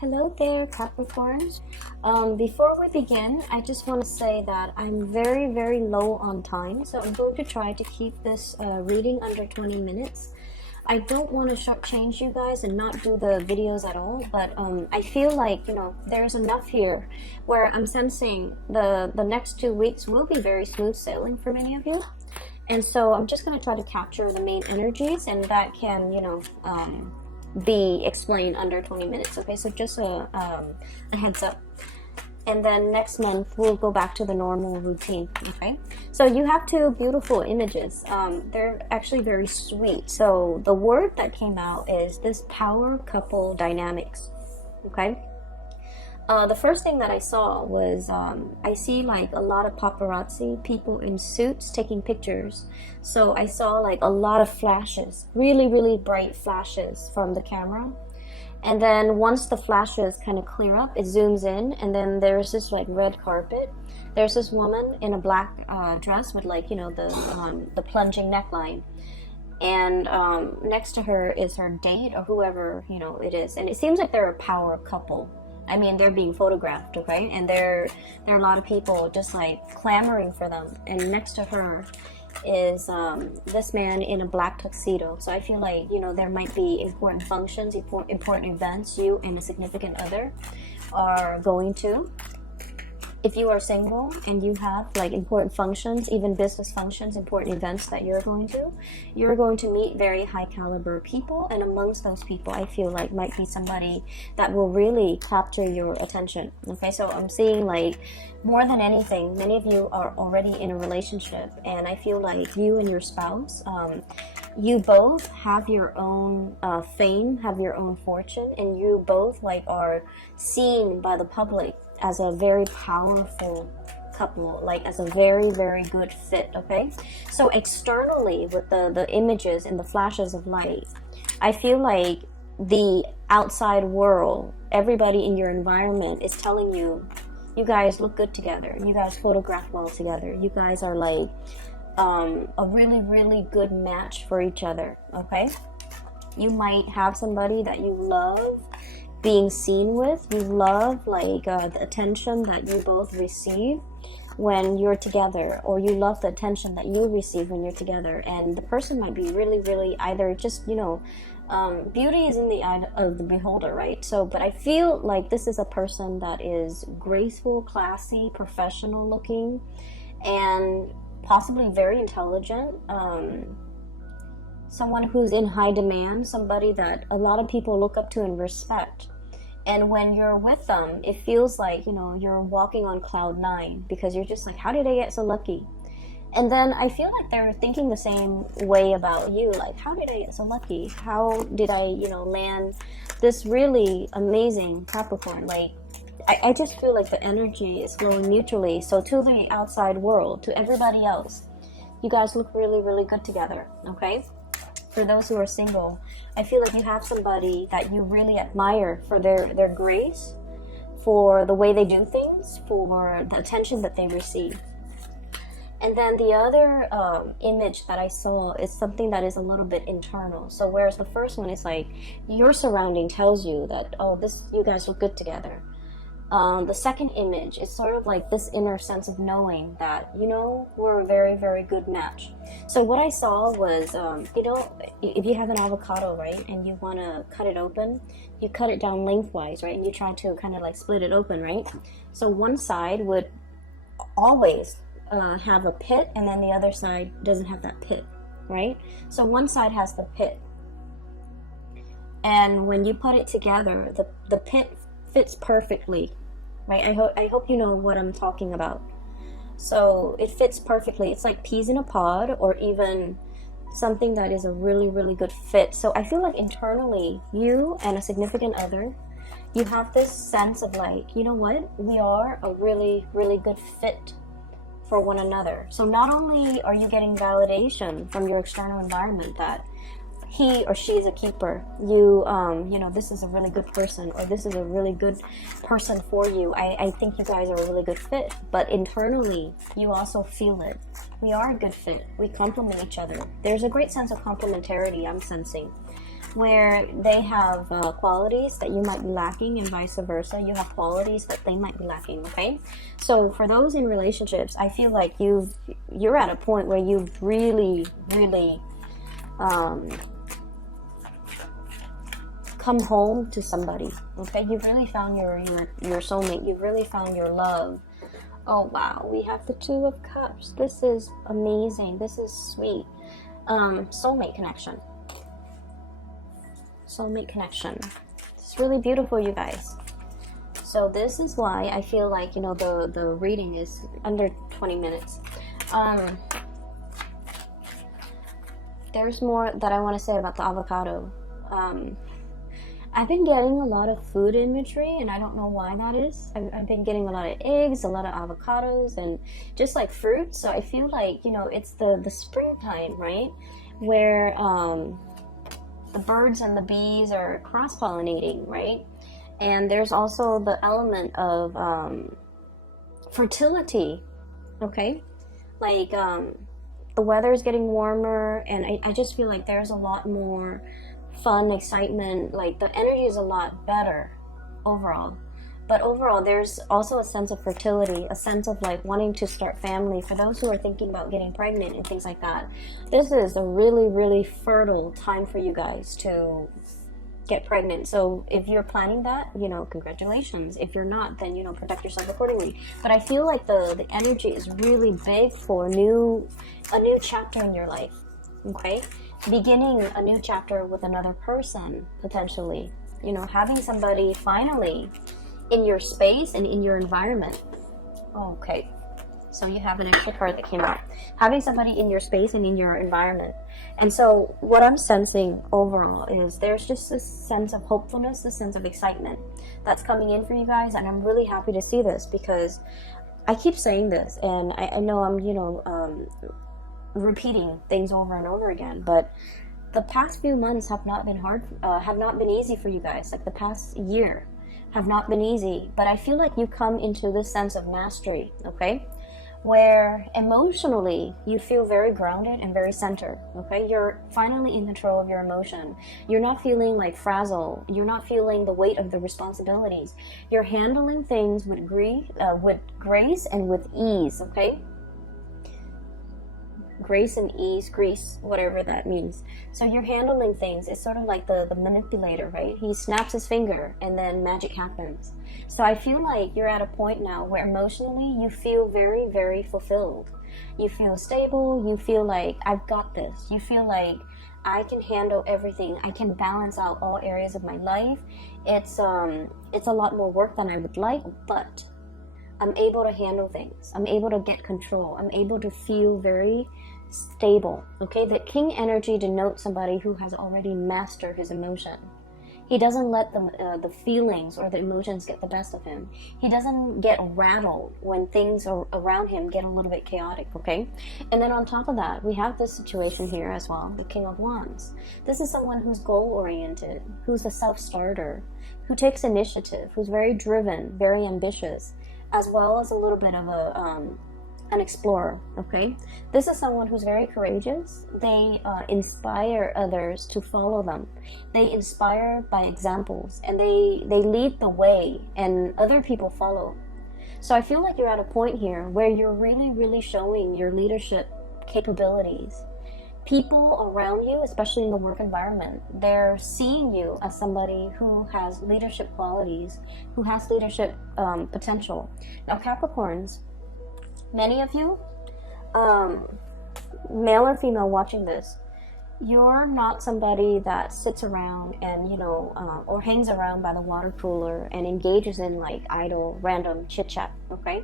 Hello there, Capricorn. Before we begin, I just want to say that I'm very low on time, so I'm going to try to keep this reading under 20 minutes. I don't want to shortchange you guys and not do the videos at all, but I feel like, there's enough here where I'm sensing the next 2 weeks will be very smooth sailing for many of you. And so I'm just going to try to capture the main energies, and that can, be explained under 20 minutes. Okay, so just a heads up. And then next month we'll go back to the normal routine. Okay, so you have two beautiful images. They're actually very sweet. So the word that came out is this power couple dynamics. Okay, the first thing that I saw was I see like a lot of paparazzi, people in suits taking pictures. So I saw like a lot of flashes, really bright flashes from the camera. And then once the flashes kind of clear up, it zooms in, and then there's this like red carpet. There's this woman in a black dress with like, the plunging neckline. And next to her is her date or whoever, it is. And it seems like they're a power couple. I mean, they're being photographed, okay? And there are a lot of people just like clamoring for them. And next to her is this man in a black tuxedo. So I feel like, there might be important functions, important events you and a significant other are going to. If you are single and you have like important functions, even business functions, important events that you're going to meet very high caliber people. And amongst those people, I feel like might be somebody that will really capture your attention. Okay, so I'm seeing like more than anything, many of you are already in a relationship, and I feel like you and your spouse, you both have your own fame, have your own fortune, and you both like are seen by the public as a very powerful couple, like as a very good fit. Okay, so externally with the images and the flashes of light, I feel like the outside world, everybody in your environment is telling you, you guys look good together, you guys photograph well together, you guys are like a really good match for each other. Okay, you might have somebody that you love being seen with, you love like the attention that you both receive when you're together, or you love the attention that you receive when you're together. And the person might be really either just, beauty is in the eye of the beholder, right? So, but I feel like this is a person that is graceful, classy, professional looking, and possibly very intelligent. Someone who's in high demand, somebody that a lot of people look up to and respect. And when you're with them, it feels like, you're walking on cloud 9, because you're just like, how did I get so lucky? And then I feel like they're thinking the same way about you, like, how did I get so lucky? How did I, land this really amazing Capricorn? Like, I just feel like the energy is flowing mutually. So to the outside world, to everybody else, you guys look really good together, okay? For those who are single, I feel like you have somebody that you really admire for their grace, for the way they do things, for the attention that they receive. And then the other image that I saw is something that is a little bit internal. So whereas the first one is like your surrounding tells you that, you guys look good together. The second image is sort of like this inner sense of knowing that, we're a very good match. So what I saw was, if you have an avocado, right, and you want to cut it open, you cut it down lengthwise, right, and you try to kind of like split it open, right? So one side would always have a pit, and then the other side doesn't have that pit, right? So one side has the pit, and when you put it together, the pit fits perfectly, right? I hope you know what I'm talking about. So it fits perfectly. It's like peas in a pod, or even something that is a really good fit. So I feel like internally, you and a significant other, you have this sense of like, you know what? We are a really good fit for one another. So not only are you getting validation from your external environment that he or she is a keeper, this is a really good person, or this is a really good person for you. I think you guys are a really good fit. But internally, you also feel it. We are a good fit. We complement each other. There's a great sense of complementarity I'm sensing. where they have qualities that you might be lacking, and vice versa. You have qualities that they might be lacking, okay? So for those in relationships, I feel like you're at a point where you've really, really come home to somebody, okay? You've really found your soulmate. You've really found your love. Oh wow, we have the Two of Cups. This is amazing. This is sweet. Soulmate connection. Soulmate connection. It's really beautiful, you guys. So this is why I feel like, you know, the reading is under 20 minutes. There's more that I want to say about the avocado. I've been getting a lot of food imagery, and I don't know why that is. I've been getting a lot of eggs, a lot of avocados, and just like fruit. So I feel like, you know, it's the springtime, right? Where the birds and the bees are cross-pollinating, right? And there's also the element of fertility, okay? Like the weather's getting warmer, and I just feel like there's a lot more fun, excitement, like the energy is a lot better overall. But overall, there's also a sense of fertility, a sense of like wanting to start family. For those who are thinking about getting pregnant and things like that, this is a really, really fertile time for you guys to get pregnant. So if you're planning that, you know, congratulations. If you're not, then, you know, protect yourself accordingly. But I feel like the energy is really big for a new chapter in your life, okay? Beginning a new chapter with another person, potentially. You know, having somebody finally in your space and in your environment. Okay, so you have an extra card that came out. Having somebody in your space and in your environment. And so what I'm sensing overall is there's just this sense of hopefulness, this sense of excitement that's coming in for you guys. And I'm really happy to see this, because I keep saying this, and I know I'm, you know, repeating things over and over again, but the past few months have not been have not been easy for you guys. Like the past year have not been easy, but I feel like you come into this sense of mastery, okay? Where emotionally you feel very grounded and very centered, okay? You're finally in control of your emotion. You're not feeling like frazzled. You're not feeling the weight of the responsibilities. You're handling things with grace and with ease, okay? Grace and ease, grease, whatever that means. So you're handling things. It's sort of like the manipulator, right? He snaps his finger and then magic happens. So I feel like you're at a point now where emotionally you feel very, very fulfilled. You feel stable. You feel like, I've got this. You feel like I can handle everything. I can balance out all areas of my life. It's a lot more work than I would like, but I'm able to handle things. I'm able to get control. I'm able to feel very stable, okay? The king energy denotes somebody who has already mastered his emotion. He doesn't let the feelings or the emotions get the best of him. He doesn't get rattled when things around him get a little bit chaotic, okay? And then on top of that, we have this situation here as well, the King of Wands. This is someone who's goal-oriented, who's a self-starter, who takes initiative, who's very driven, very ambitious, as well as a little bit of an explorer, okay? This is someone who's very courageous. They inspire others to follow them. They inspire by examples, and they lead the way, and other people follow. So I feel like you're at a point here where you're really, really showing your leadership capabilities. People around you, especially in the work environment, they're seeing you as somebody who has leadership qualities, who has leadership potential. Now, Capricorns, many of you, male or female watching this, you're not somebody that sits around and, you know, or hangs around by the water cooler and engages in like idle, random chit-chat, okay?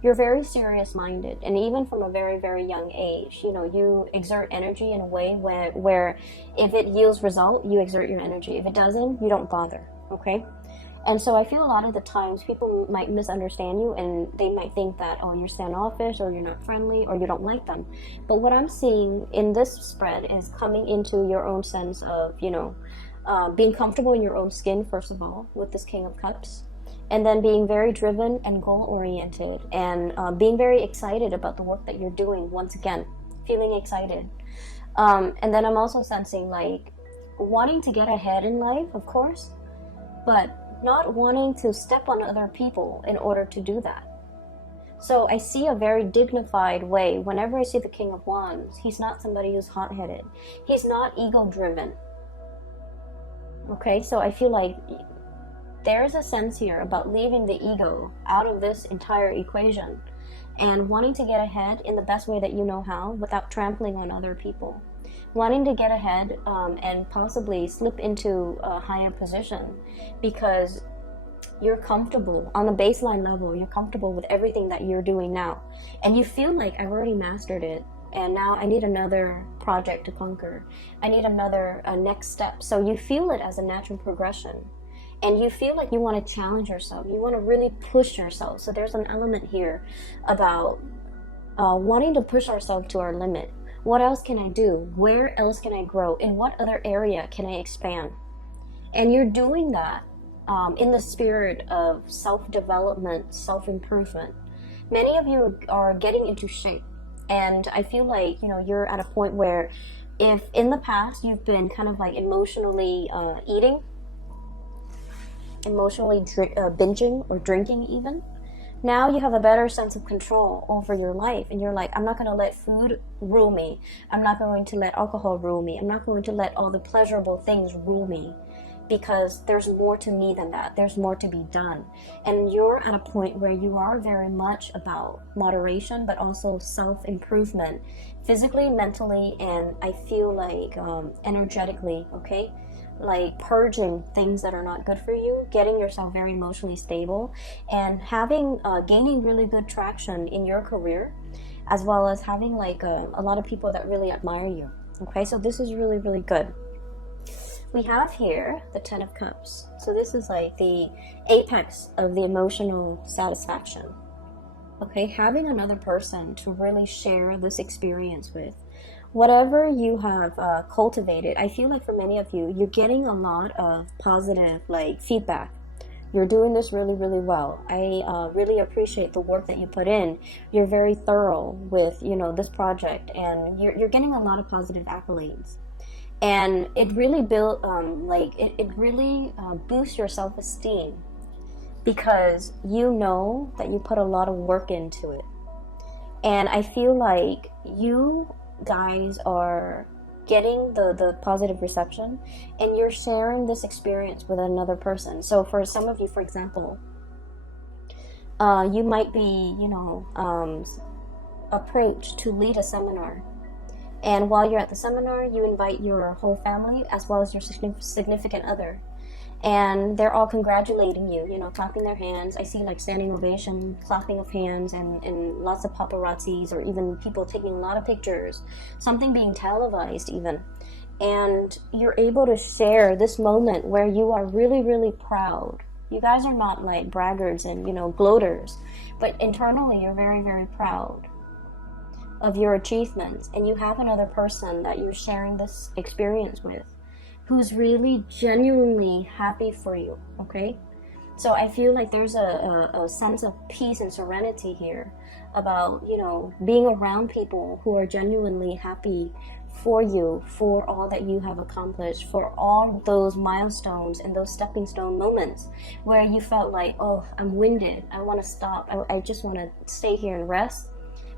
You're very serious-minded, and even from a very, very young age, you know, you exert energy in a way where if it yields result, you exert your energy. If it doesn't, you don't bother, okay? And so I feel a lot of the times people might misunderstand you, and they might think that, oh, you're standoffish, or you're not friendly, or you don't like them. But what I'm seeing in this spread is coming into your own sense of, you know, being comfortable in your own skin, first of all, with this King of Cups. And then being very driven and goal-oriented, and being very excited about the work that you're doing, once again, feeling excited. And then I'm also sensing like wanting to get ahead in life, of course, but not wanting to step on other people in order to do that. So I see a very dignified way. Whenever I see the King of Wands, he's not somebody who's hot-headed. He's not ego-driven. Okay, so I feel like there's a sense here about leaving the ego out of this entire equation and wanting to get ahead in the best way that you know how without trampling on other people. Wanting to get ahead and possibly slip into a higher position because you're comfortable on the baseline level. You're comfortable with everything that you're doing now. And you feel like I've already mastered it. And now I need another project to conquer. I need another next step. So you feel it as a natural progression. And you feel like you want to challenge yourself. You want to really push yourself. So there's an element here about wanting to push ourselves to our limit. What else can I do? Where else can I grow? In what other area can I expand? And you're doing that in the spirit of self-development, self-improvement. Many of you are getting into shape. And I feel like, you're at a point where if in the past you've been kind of like emotionally eating, emotionally binging or drinking even, now you have a better sense of control over your life. And you're like, I'm not going to let food rule me. I'm not going to let alcohol rule me. I'm not going to let all the pleasurable things rule me. Because there's more to me than that. There's more to be done. And you're at a point where you are very much about moderation, but also self-improvement, physically, mentally, and I feel like energetically, okay? Like purging things that are not good for you, getting yourself very emotionally stable, and gaining really good traction in your career, as well as having like a lot of people that really admire you, okay? So this is really, really good. We have here the Ten of Cups. So this is like the apex of the emotional satisfaction. Okay, having another person to really share this experience with. Whatever you have cultivated, I feel like for many of you, you're getting a lot of positive feedback. You're doing this really, really well. I really appreciate the work that you put in. You're very thorough with, this project, and you're getting a lot of positive accolades. And it really boosts your self-esteem because you know that you put a lot of work into it. And I feel like you guys are getting the positive reception and you're sharing this experience with another person. So for some of you, for example, you might be, approached to lead a seminar. And while you're at the seminar, you invite your whole family as well as your significant other. And they're all congratulating you, clapping their hands. I see standing ovation, clapping of hands, and lots of paparazzis or even people taking a lot of pictures, something being televised even. And you're able to share this moment where you are really, really proud. You guys are not like braggarts and, gloaters, but internally you're very, very proud of your achievements, and you have another person that you're sharing this experience with who's really genuinely happy for you, okay? So I feel like there's a sense of peace and serenity here about, being around people who are genuinely happy for you, for all that you have accomplished, for all those milestones and those stepping stone moments where you felt like, oh, I'm winded, I want to stop, I just want to stay here and rest.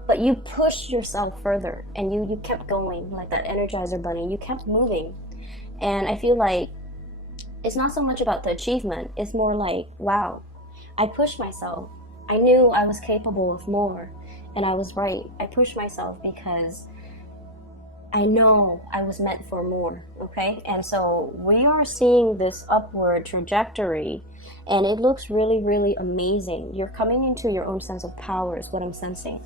But you pushed yourself further and you kept going like that Energizer bunny. You kept moving. And I feel like it's not so much about the achievement. It's more like, wow, I pushed myself. I knew I was capable of more. And I was right. I pushed myself because I know I was meant for more. Okay? And so we are seeing this upward trajectory. And it looks really, really amazing. You're coming into your own sense of power is what I'm sensing.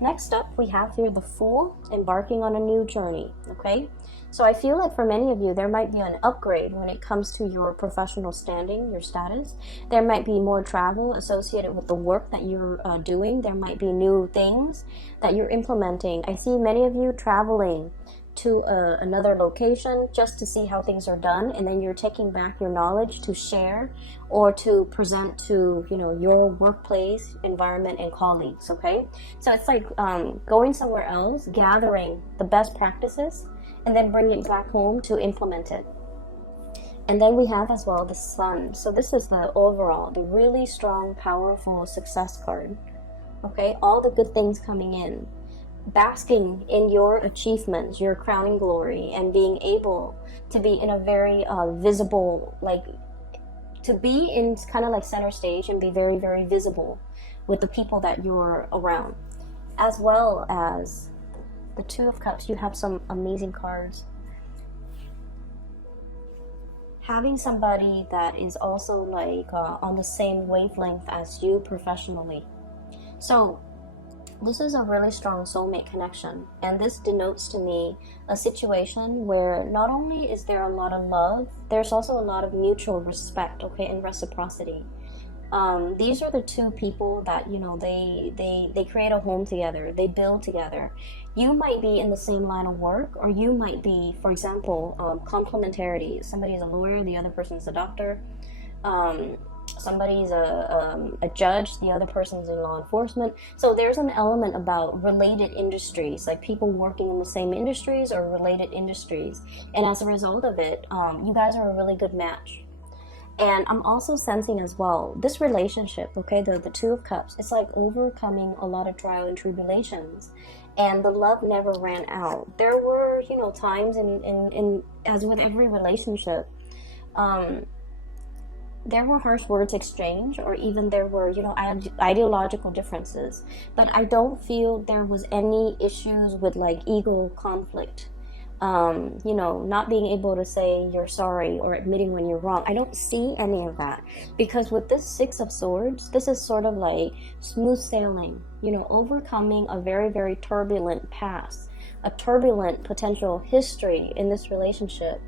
Next up, we have here the Fool, embarking on a new journey, okay? So I feel like for many of you, there might be an upgrade when it comes to your professional standing, your status. There might be more travel associated with the work that you're doing. There might be new things that you're implementing. I see many of you traveling to another location just to see how things are done, and then you're taking back your knowledge to share or to present to your workplace environment and colleagues. Okay, so it's like going somewhere else, gathering the best practices, and then bringing it back home to implement it. And then we have as well the Sun. So this is the overall, the really strong, powerful success card. Okay, all the good things coming in, basking in your achievements, your crowning glory, and being able to be in a very visible, like to be in kind of like center stage and be very, very visible with the people that you're around. As well as the Two of Cups, you have some amazing cards. Having somebody that is also like on the same wavelength as you professionally. So this is a really strong soulmate connection, and this denotes to me a situation where not only is there a lot of love, there's also a lot of mutual respect, okay, and reciprocity. These are the two people that, you know, they create a home together, they build together. You might be in the same line of work, or you might be, for example, complementarity. Somebody is a lawyer, the other person's a doctor. Somebody's a judge, the other person's in law enforcement. So there's an element about related industries, like people working in the same industries or related industries. And as a result of it, you guys are a really good match. And I'm also sensing as well, this relationship, okay, the Two of Cups, it's like overcoming a lot of trial and tribulations. And the love never ran out. There were, you know, times in as with every relationship, there were harsh words exchanged, or even there were, you know, ideological differences. But I don't feel there was any issues with like ego conflict. You know, not being able to say you're sorry or admitting when you're wrong. I don't see any of that, because with this Six of Swords, this is sort of like smooth sailing, you know, overcoming a very, very turbulent past, a turbulent potential history in this relationship,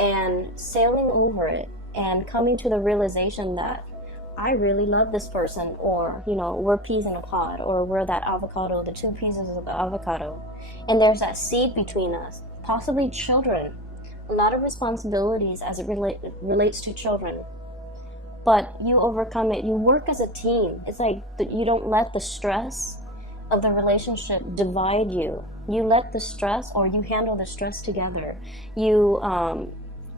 and sailing over it and coming to the realization that I really love this person, or, you know, we're peas in a pod, or we're that avocado, the two pieces of the avocado, and there's that seed between us. Possibly children, a lot of responsibilities as it relates to children, but you overcome it. You work as a team. It's like you don't let the stress of the relationship divide you. You let the stress, or you handle the stress together. You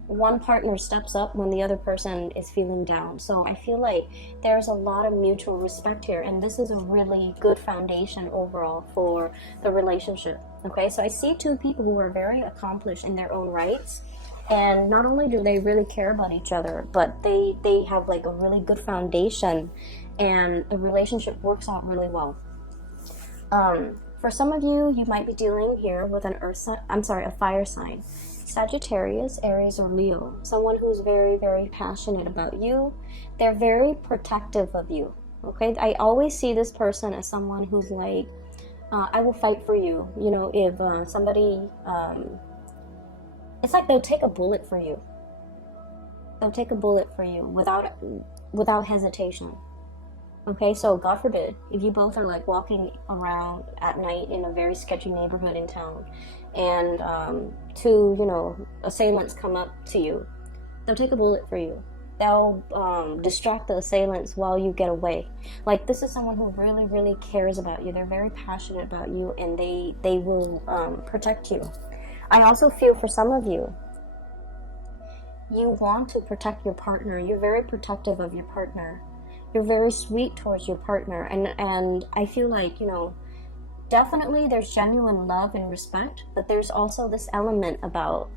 one partner steps up when the other person is feeling down. So I feel like there's a lot of mutual respect here, and this is a really good foundation overall for the relationship. Okay, so I see two people who are very accomplished in their own rights, and not only do they really care about each other, but they have like a really good foundation, and the relationship works out really well. For some of you, you might be dealing here with an a fire sign. Sagittarius, Aries, or Leo. Someone who's very, very passionate about you. They're very protective of you. Okay, I always see this person as someone who's like, I will fight for you. You know, if somebody, it's like they'll take a bullet for you. They'll take a bullet for you without hesitation. Okay, so God forbid, if you both are like walking around at night in a very sketchy neighborhood in town, and two, you know, assailants come up to you, they'll take a bullet for you. They'll distract the assailants while you get away. Like, this is someone who really, really cares about you. They're very passionate about you, and they will protect you. I also feel for some of you, you want to protect your partner. You're very protective of your partner. You're very sweet towards your partner, and I feel like, you know, definitely there's genuine love and respect, but there's also this element about,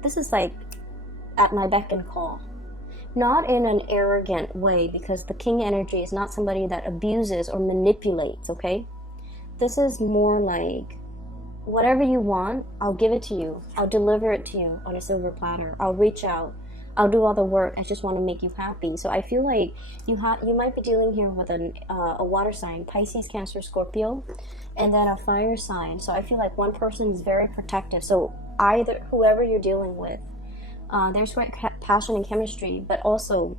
this is like at my beck and call. Not in an arrogant way, because the king energy is not somebody that abuses or manipulates, okay? This is more like, whatever you want, I'll give it to you. I'll deliver it to you on a silver platter. I'll reach out. I'll do all the work. I just want to make you happy. So I feel like you might be dealing here with a water sign, Pisces, Cancer, Scorpio, and then a fire sign. So I feel like one person is very protective. So either whoever you're dealing with, there's great passion and chemistry, but also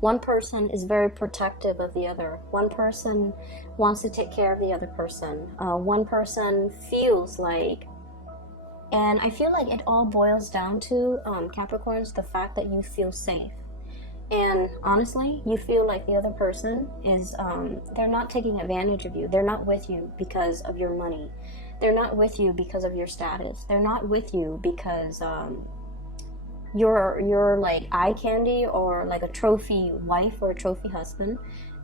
one person is very protective of the other. One person wants to take care of the other person. One person feels like, and I feel like it all boils down to, Capricorns, the fact that you feel safe. And honestly, you feel like the other person is, they're not taking advantage of you. They're not with you because of your money. They're not with you because of your status. They're not with you because your like eye candy or like a trophy wife or a trophy husband.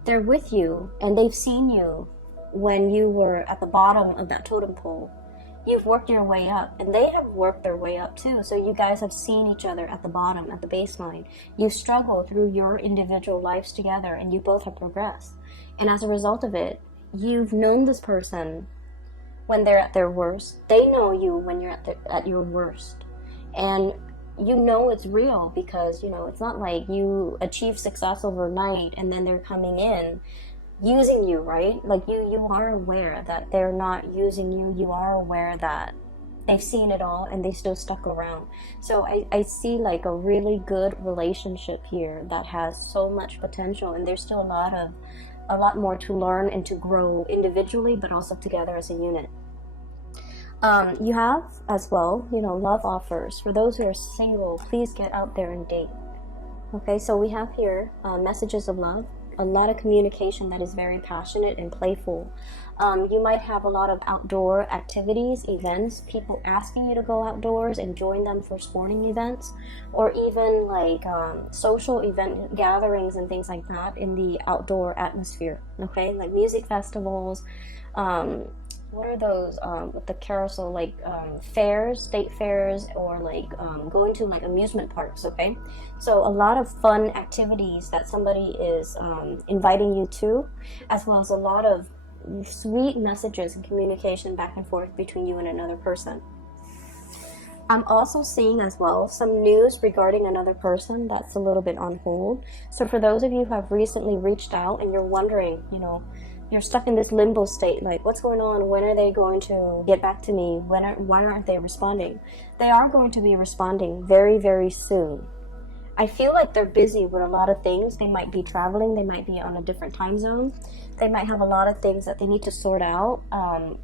They're with you and they've seen you when you were at the bottom of that totem pole. You've worked your way up and they have worked their way up too. So you guys have seen each other at the bottom, at the baseline. You struggle through your individual lives together and you both have progressed. And as a result of it, you've known this person when they're at their worst. They know you when you're at your worst. And you know it's real because, you know, it's not like you achieve success overnight and then they're coming in using you, right? Like you are aware that they're not using you. You are aware that they've seen it all and they still stuck around. So I see like a really good relationship here that has so much potential, and there's still a lot more to learn and to grow individually, but also together as a unit. You have as well, you know, love offers. For those who are single, please get out there and date. Okay, so we have here messages of love, a lot of communication that is very passionate and playful. You might have a lot of outdoor activities, events, people asking you to go outdoors and join them for sporting events, or even like social event gatherings and things like that in the outdoor atmosphere. Okay, like music festivals, what are those with the carousel, like fairs, state fairs, or like going to like amusement parks. Okay, so a lot of fun activities that somebody is inviting you to, as well as a lot of sweet messages and communication back and forth between you and another person. I'm also seeing as well some news regarding another person that's a little bit on hold. So for those of you who have recently reached out and you're wondering, you know, you're stuck in this limbo state, like what's going on? When are they going to get back to me? Why aren't they responding? They are going to be responding very, very soon. I feel like they're busy with a lot of things. They might be traveling. They might be on a different time zone. They might have a lot of things that they need to sort out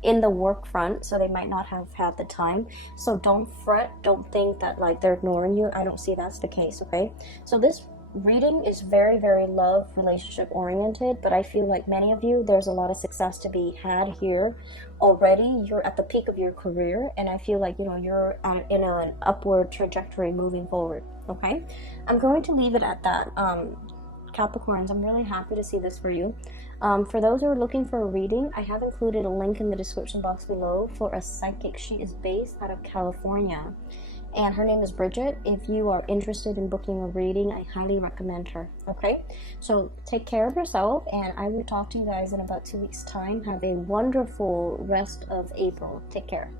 in the work front, so they might not have had the time. So don't fret. Don't think that like they're ignoring you. I don't see that's the case, okay? So this reading is very, very love relationship oriented, but I feel like many of you, there's a lot of success to be had here already. You're at the peak of your career, and I feel like, you know, you're in an upward trajectory moving forward. Okay, I'm going to leave it at that. Capricorns, I'm really happy to see this for you. For those who are looking for a reading, I have included a link in the description box below for a psychic. She is based out of California, and her name is Bridget. If you are interested in booking a reading, I highly recommend her. Okay, so take care of yourself, and I will talk to you guys in about 2 weeks time. Have a wonderful rest of April. Take care.